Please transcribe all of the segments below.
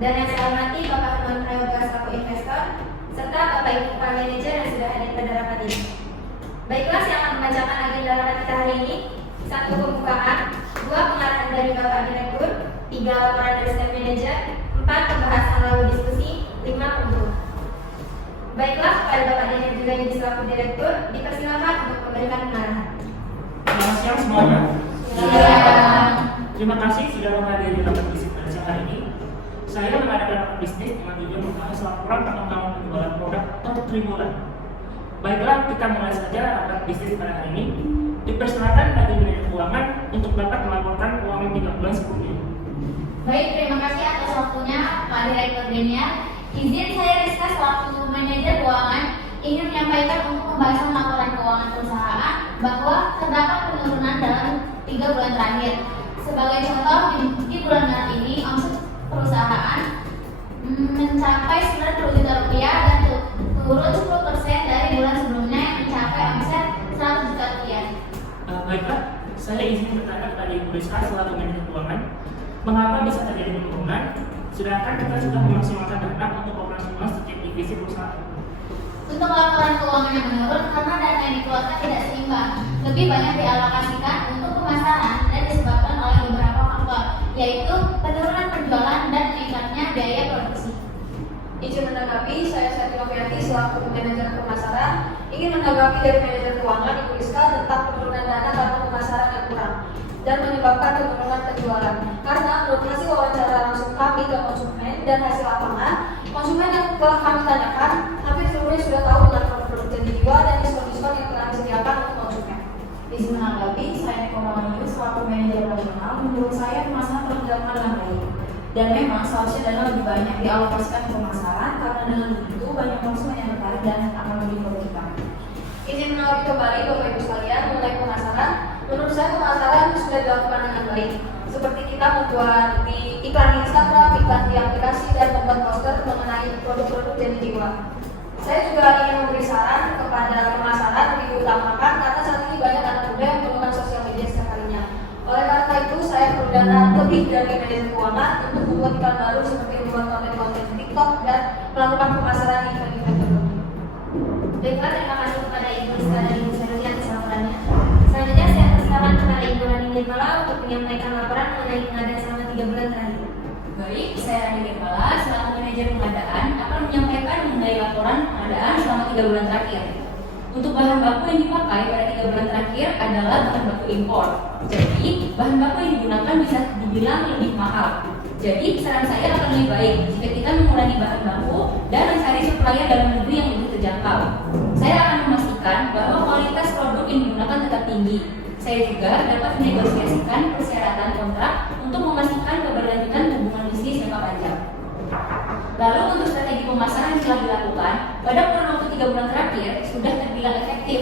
Dan yang saya hormati Bapak Herman Prayoga selaku investor, serta Bapak Ibu Pak Manajer yang sudah hadir pada rapat ini. Baiklah, saya akan membacakan agenda rapat kita hari ini. 1. Pembukaan, 2. Pengarahan dari Bapak Direktur, 3. Laporan dari Staff Manager, 4. Pembahasan lalu diskusi, 5. Penutup. Baiklah, kepada Bapak Daniel juga yang selaku Direktur, dipersilakan untuk memberikan pengarahan. Selamat siang semuanya. Terima kasih sudah menghadiri rapat bisnis pada siang hari ini. Saya mengadakan rapat bisnis dengan tujuan membahas laporan pengembangan penjualan produk untuk triwulan. Baiklah, kita mulai saja rapat bisnis pada hari ini. Dipersilakan bagi manajer keuangan untuk dapat melaporkan keuangan 3 bulan sebelumnya. Baik, terima kasih atas waktunya Pak Direktur Daniel. Izin saya Rizka selaku manajer keuangan ingin menyampaikan untuk pembahasan laporan keuangan perusahaan bahwa terdapat penurunan dalam 3 bulan terakhir. Sebagai contoh, di bulan Maret ini omset perusahaan mencapai 90 juta rupiah dan turun 10% dari bulan sebelumnya yang mencapai omset 100 juta rupiah. Baiklah, saya izin bertanya kepada Ibu Rizka selaku manajer keuangan, mengapa bisa terjadi penurunan, sedangkan kita sudah memaksimalkan dana untuk operasional setiap divisi perusahaan. Untuk laporan keuangan yang menurun karena dana yang dikeluarkan tidak seimbang, lebih banyak dialokasikan untuk pemasaran dan disebabkan oleh beberapa faktor, yaitu penurunan penjualan dan meningkatnya biaya produksi. Izin menanggapi, saya Sati Novianti selaku manajer pemasaran ingin menanggapi dari manajer keuangan Ibu Rizka tentang penurunan dana karena pemasaran yang kurang dan menyebabkan penurunan penjualan. Karena menurut hasil wawancara langsung kami ke konsumen dan hasil lapangan, konsumen yang telah kami tanyakan hampir seluruhnya sudah tahu dengan produk Janji Jiwa dan diskon-diskon yang telah disediakan untuk konsumen. Izin menanggapi, saya Niko Mamanyu selaku manajer operasional, menurut saya pemasaran telah dilakukan dengan baik. Dan memang seharusnya dana lebih banyak dialokasikan ke pemasaran karena dengan begitu banyak konsumen yang tertarik dan akan membeli produk kita. Izin menanggapi kembali Bapak Ibu sekalian mengenai pemasaran. Menurut saya pemasaran sudah dilakukan dengan baik. Seperti kita membuat di iklan di Instagram, iklan di aplikasi, dan membuat poster mengenai produk-produk Janji Jiwa. Saya juga ingin memberi saran kepada pemasaran lebih diutamakan karena saat ini banyak anak muda yang menggunakan sosial media setiap harinya. Oleh karena itu, saya perlu dana lebih dari manajer keuangan untuk membuat iklan baru seperti membuat konten-konten TikTok dan melakukan pemasaran di event-event tertentu. Baiklah, terima kasih kepada Ibu Rizka dan Ibu Seruli atas laporannya. Selanjutnya saya persilakan kepada Ibu Rani Nirmala untuk menyampaikan laporan mengenai pengadaan selama 3 bulan terakhir. Baik, saya Rani Nirmala selaku manajer pengadaan akan menyampaikan mengenai laporan pengadaan selama 3 bulan terakhir. Untuk bahan baku yang dipakai pada 3 bulan terakhir adalah bahan baku impor. Jadi, bahan baku yang digunakan bisa dibilang lebih mahal. Jadi, saran saya akan lebih baik jika kita mengurangi bahan baku dan mencari supplier dalam negeri yang lebih terjangkau. Saya akan memastikan bahwa kualitas produk yang digunakan tetap tinggi. Saya juga dapat menegosiasikan persyaratan kontrak untuk memastikan keberlanjutan hubungan bisnis jangka panjang. Lalu untuk strategi pemasaran yang telah dilakukan pada kurun waktu 3 bulan terakhir sudah terbilang efektif.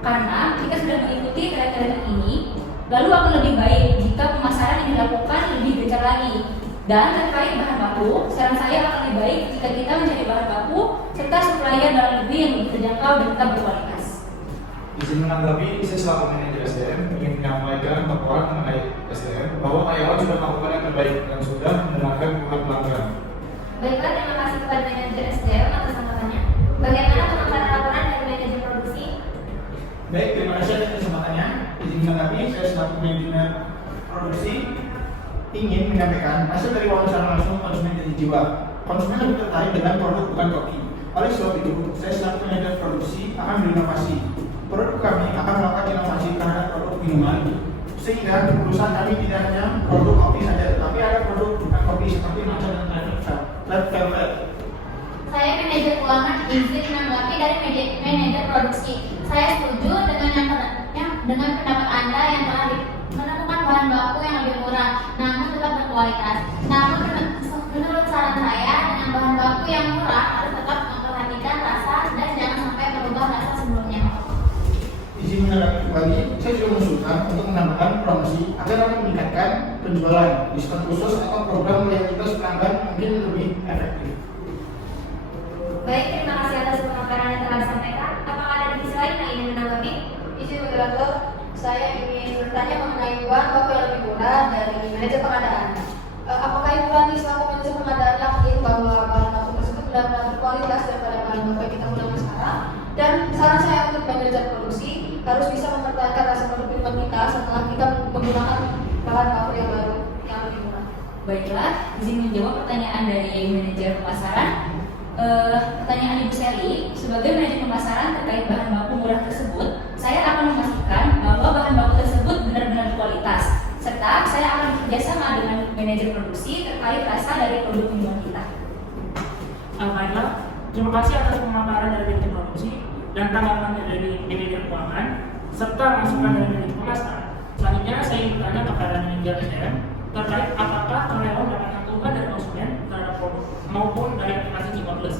Karena jika sudah mengikuti tren-tren ini, lalu akan lebih baik jika pemasaran yang dilakukan lebih gencar lagi. Dan terkait bahan baku, saran saya akan lebih baik jika kita mencari bahan baku serta supplier dalam negeri yang lebih terjangkau dan tetap berkualitas. Izin menanggapi, saya selaku manajer SDM ingin menyampaikan laporan mengenai SDM bahwa karyawan sudah melakukan yang terbaik dan sudah menerapkan program pelanggan. Baiklah, terima kasih kepada manajer SDM atas tanggapannya. Bagaimana pengembangan laporan dari manajer produksi? Baik, terima kasih atas kesempatannya. Izin menanggapi, saya selaku manajer produksi ingin menyampaikan hasil dari wawancara langsung konsumen Janji Jiwa. Konsumen lebih tertarik dengan produk bukan kopi. Oleh sebab itu, saya selaku manajer produksi akan berinovasi. Produk kami akan melakukan inovasi terhadap produk minuman, sehingga di perusahaan kami tidak hanya produk kopi saja, tetapi ada produk bukan kopi seperti matcha dan red velvet. Saya manajer keuangan izin menanggapi dari manajer produksi. Saya setuju dengan pendapat Anda yang telah menemukan bahan baku yang lebih murah, namun tetap berkualitas. Namun menurut saran saya, dengan bahan baku yang murah harus tetap memperhatikan rasa dan jangan sampai merubah rasa sebelumnya. Izin menanggapi kembali, saya juga mengusulkan untuk menambahkan promosi agar dapat meningkatkan penjualan, diskon khusus atau program loyalitas pelanggan mungkin lebih efektif. Baik, terima kasih atas pemaparan yang telah disampaikan. Apakah ada divisi lain yang ingin menanggapi? Izin moderator, saya ingin bertanya mengenai bahan baku yang lebih murah dari manajer pengadaan. Apakah Ibu Rani selaku manajer pengadaan Dan saran saya untuk manajer produksi harus bisa mempertahankan rasa produk kita setelah kita menggunakan bahan baku yang baru yang lebih murah. Baiklah, izin menjawab pertanyaan dari manajer pemasaran. Pertanyaan Ibu Sally, sebagai manajer pemasaran terkait bahan baku murah tersebut, saya akan memastikan bahwa bahan baku tersebut benar-benar kualitas, serta saya akan bekerjasama dengan manajer produksi terkait rasa dari produk minuman kita. Baiklah, terima kasih atas pemaparan dari manajer produksi dan tanggapan dari manajer keuangan serta masukan dari manajer pemasaran. Selanjutnya saya ingin bertanya kepada manajer SDM terkait apakah karyawan mendapatkan keluhan dari konsumen terhadap produk maupun dari aplikasi Jiwa Plus.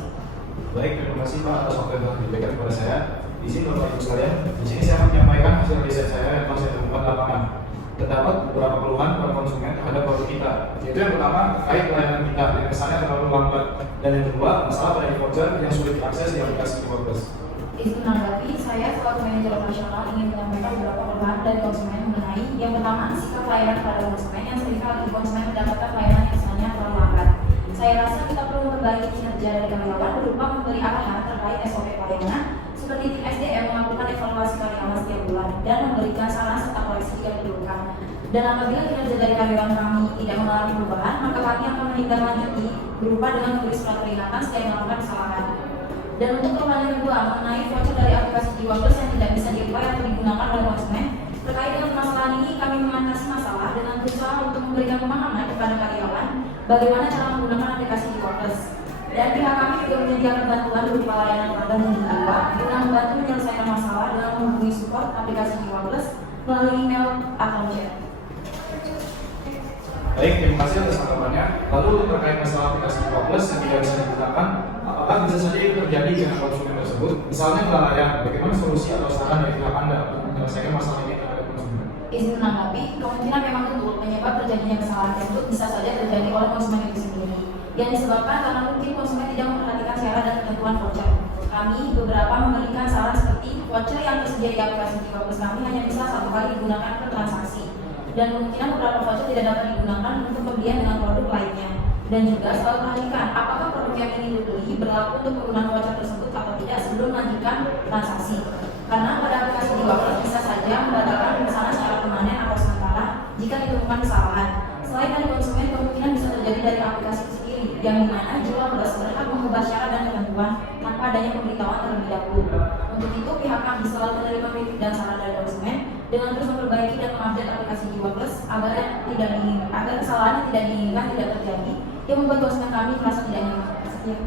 Baik, terima kasih Pak atas waktu yang telah diberikan kepada saya. Di sini Bapak Ibu sekalian, di sini saya akan menyampaikan hasil riset saya yang telah saya temukan di lapangan. Terdapat beberapa keluhan para konsumen terhadap produk kita. Yaitu yang pertama terkait pelayanan kita yang kesannya terlalu lambat, dan yang kedua masalah pada voucher yang sulit diakses di aplikasi Jiwa Plus. Izin menanggapi, saya selaku manajer operasional ingin menyampaikan beberapa keluhan dari konsumen mengenai yang pertama sikap pelayanan pada konsumen yang seringkali konsumen mendapatkan pelayanan yang kesannya terlalu lambat. Saya rasa kita perlu memperbaiki kinerja dari karyawan berupa memberi arahan terkait SOP pelayanan seperti tim SDM melakukan evaluasi karyawan setiap bulan dan memberikan saran serta koreksi jika diperlukan. Dan apabila kinerja dari karyawan kami tidak mengalami perubahan, maka kami akan menindaklanjuti berupa dengan memberi surat peringatan setiap melakukan kesalahan. Dan untuk keluhan yang kedua mengenai voucher dari aplikasi Jiwa Plus yang tidak bisa di-apply atau digunakan oleh konsumen, terkait dengan permasalahan ini kami mengatasi masalah dengan berusaha untuk memberikan pemahaman kepada karyawan bagaimana cara menggunakan aplikasi Jiwa Plus. Dan pihak kami juga menyediakan bantuan berupa layanan magang dan jiwa guna membantu menyelesaikan masalah dengan menghubungi support aplikasi Jiwa Plus melalui email atau chat. Baik, terima kasih atas tanggapannya. Lalu terkait masalah aplikasi Jiwa Plus yang tidak bisa digunakan, apakah bisa saja itu terjadi dengan konsumen tersebut? Misalnya kelalaian, bagaimana solusi atau saran dari pihak Anda untuk menyelesaikan masalah ini terhadap konsumen? Izin menanggapi, kemungkinan memang betul penyebab terjadinya kesalahan tersebut bisa saja terjadi oleh konsumen itu sendiri, yang disebabkan karena mungkin konsumen tidak memperhatikan syarat dan ketentuan voucher. Kami beberapa memberikan saran seperti voucher yang tersedia di aplikasi Jiwa Plus kami hanya bisa satu kali digunakan per transaksi, dan kemungkinan beberapa voucher tidak dapat digunakan untuk pembelian dengan produk lainnya. Dan juga selalu perhatikan apakah produk yang ingin dibeli berlaku untuk penggunaan voucher tersebut atau tidak sebelum melanjutkan transaksi. Karena pada aplikasi Jiwa Plus bisa saja membatalkan pemesanan secara permanen atau sementara jika ditemukan kesalahan. Selain dari konsumen, kemungkinan bisa terjadi dari aplikasi itu sendiri, yang dimana Jiwa Plus berhak mengubah syarat dan ketentuan tanpa adanya pemberitahuan terlebih dahulu. Untuk itu, pihak kami selalu menerima kritik dan saran dari konsumen dengan terus memperbaiki dan mengupdate aplikasi Jiwa Plus agar kesalahan yang tidak diinginkan tidak terjadi, yang membuat konsumen kami merasa tidak nyaman. Sekian.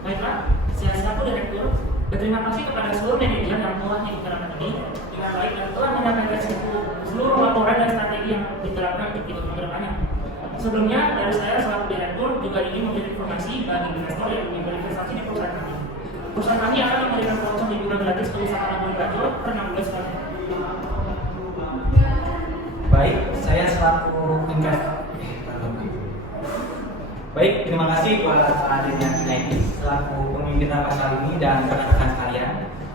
Baiklah, saya selaku direktur berterima kasih kepada seluruh manajer yang telah mengikuti ini dengan baik dan telah menyampaikan seluruh laporan dan strategi yang diterapkan untuk kehidupan kedepannya. Sebelumnya, dari saya selaku direktur juga ingin memberi informasi bagi investor yang ingin berinvestasi di perusahaan kami. Perusahaan kami akan memberikan voucher liburan gratis ke wisatawan Bogor per 6 bulan sekali. Baik, saya selaku investor. Baik, terima kasih kepada hadirnya kita ini selaku pemimpin rapat kali ini dan rekan-rekan sekalian.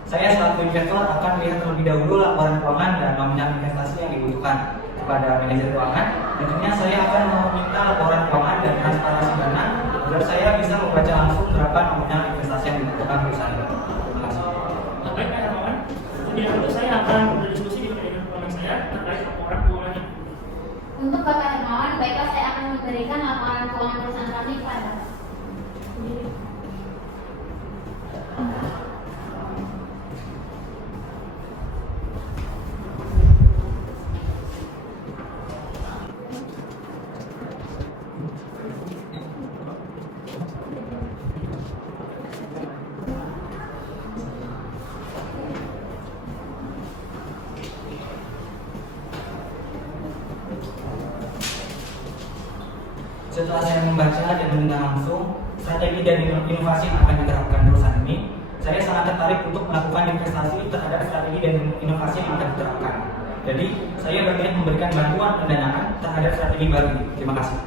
Saya selaku investor akan melihat terlebih dahulu laporan keuangan dan nominal investasi yang dibutuhkan kepada manajer keuangan. Tentunya saya akan meminta laporan keuangan dan transparansi dana agar saya bisa membaca langsung berapa nominal investasi yang dibutuhkan perusahaan. Terima kasih. Baik, Pak Hermawan. Kemudian itu saya akan berdiskusi dengan manajer keuangan saya terkait laporan keuangannya. Untuk Bapak Hermawan, baiklah saya akan memberikan laporan keuangan perusahaan kami kepada Setelah saya membaca dan mendengar langsung strategi dan inovasi yang akan diterapkan perusahaan ini, saya sangat tertarik untuk melakukan investasi terhadap strategi dan inovasi yang akan diterapkan. Jadi, saya berniat memberikan bantuan pendanaan terhadap strategi baru ini. Terima kasih.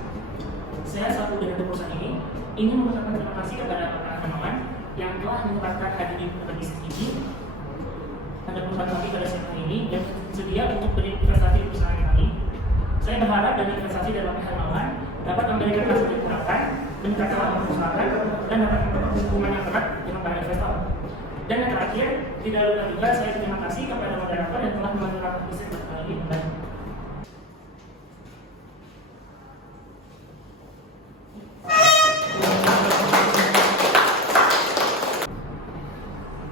Saya selaku direktur perusahaan ini ingin mengucapkan terima kasih kepada Pak Hermawan yang telah menyempatkan hadir di bisnis ini pada perusahaan kami pada saat ini dan sedia untuk berinvestasi di perusahaan kami. Saya berharap dari investasi dari Pak Hermawan dapat memberikan hasil yang diharapkan, meningkatkan laba perusahaan, dan dapat memperkuat hubungan yang erat dengan para investor. Dan yang terakhir, tidak lupa juga saya terima kasih kepada moderator yang telah membantu rapat bisnis kali ini.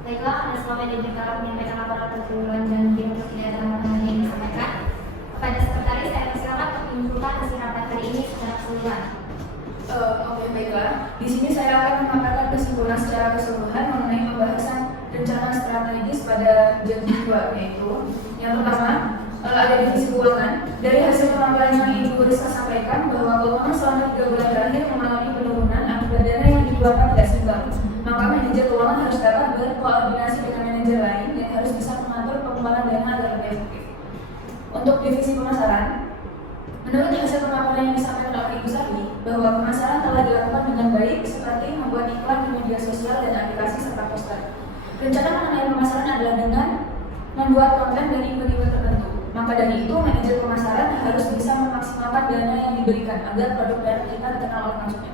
Baiklah, ada semua manajer telah menyampaikan laporan keseluruhan dan bidang kegiatan yang ingin disampaikan. Kepada sekretaris, saya persilakan untuk menyimpulkan hasil rapat hari ini secara keseluruhan. Oke, baiklah. Di sini saya akan memaparkan kesimpulan secara keseluruhan mengenai pembahasan rencana strategis pada jam 2, yaitu yang pertama ada divisi keuangan. Dari hasil pemaparan yang Ibu Rizka sampaikan bahwa keuangan selama 3 bulan terakhir mengalami penurunan akibat dana yang dikeluarkan tidak seimbang. Maka manajer keuangan harus dapat berkoordinasi dengan manajer lain yang harus bisa mengatur pengeluaran dana agar lebih efektif. Untuk divisi pemasaran, menurut hasil pemaparan yang disampaikan oleh Ibu Sari, bahwa pemasaran telah dilakukan dengan baik seperti membuat iklan di media sosial dan aplikasi serta poster. Rencana mengenai pemasaran adalah dengan membuat konten dari event-event tertentu. Maka dari itu, manajer pemasaran harus bisa memaksimalkan dana yang diberikan agar produk brand kita dikenal oleh konsumen.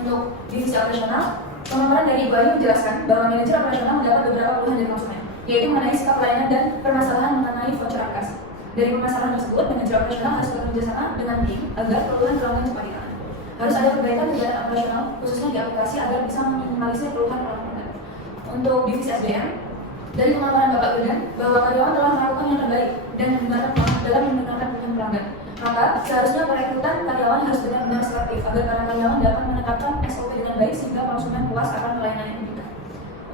Untuk divisi operasional, pemaparan dari Ibu Ayu menjelaskan bahwa manajer operasional mendapat beberapa keluhan dari konsumen, yaitu mengenai sikap pelayanan dan permasalahan mengenai voucher aplikasi. Dari permasalahan tersebut, manajer operasional harus bekerja sama dengan tim agar keluhan-keluhan cepat ditangani. Harus ada perbaikan kegiatan operasional, khususnya di aplikasi agar bisa meminimalisir keluhan pelanggan. Untuk divisi SDM, dari pemaparan Bapak Geden bahwa karyawan telah melakukan yang terbaik dan dalam mendengarkan keluhan pelanggan. Maka seharusnya perekrutan karyawan harus benar-benar selektif agar para karyawan dapat menetapkan SOP dengan baik sehingga konsumen puas akan pelayanan yang diberikan.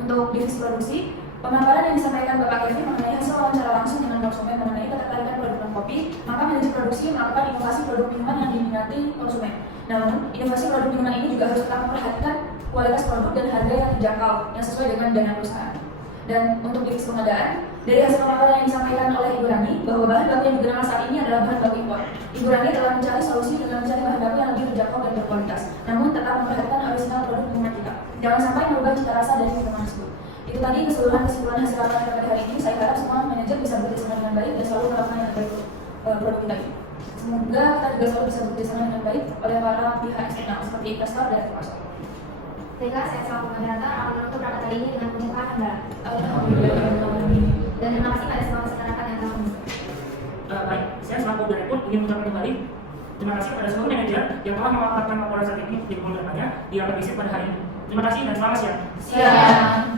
Untuk divisi produksi, pemaparan yang disampaikan Bapak Kevin mengenai hasil wawancara langsung dengan konsumen mengenai ketertarikan produk kopi, maka manajer produksi melakukan inovasi produk minuman yang diminati konsumen. Namun, inovasi produk minuman ini juga harus tetap memperhatikan kualitas produk dan harga yang terjangkau yang sesuai dengan dana perusahaan. Dan untuk divisi pengadaan, dari hasil pemaparan yang disampaikan oleh Ibu Rani bahwa bahan baku yang digunakan saat ini adalah bahan baku impor. Ibu Rani telah mencari solusi dengan mencari bahan baku yang lebih terjangkau dan berkualitas, namun tetap memperhatikan original produk minuman kita. Jangan sampai merubah cita rasa dari minuman tersebut. Itu tadi keseluruhan kesimpulan hasil rapat pada hari ini. Saya harap semua manajer bisa bekerjasama dengan baik dan selalu melakukan yang terbaik produk kita ini. Semoga kita juga selalu bisa bekerjasama dengan baik oleh para pihak eksternal seperti investor dan sponsor. Baiklah, saya selaku moderator akan menutup rapat kali ini dengan pembukaan anda. Alhamdulillah. Dan terima kasih pada semua masyarakat yang telah menonton. Baik, saya selaku direktur ingin mengucapkan kembali terima kasih kepada seluruh manajer yang telah memaparkan laporan saat ini di depannya di rapat bisnis pada hari ini. Terima kasih dan selamat siang. Siap.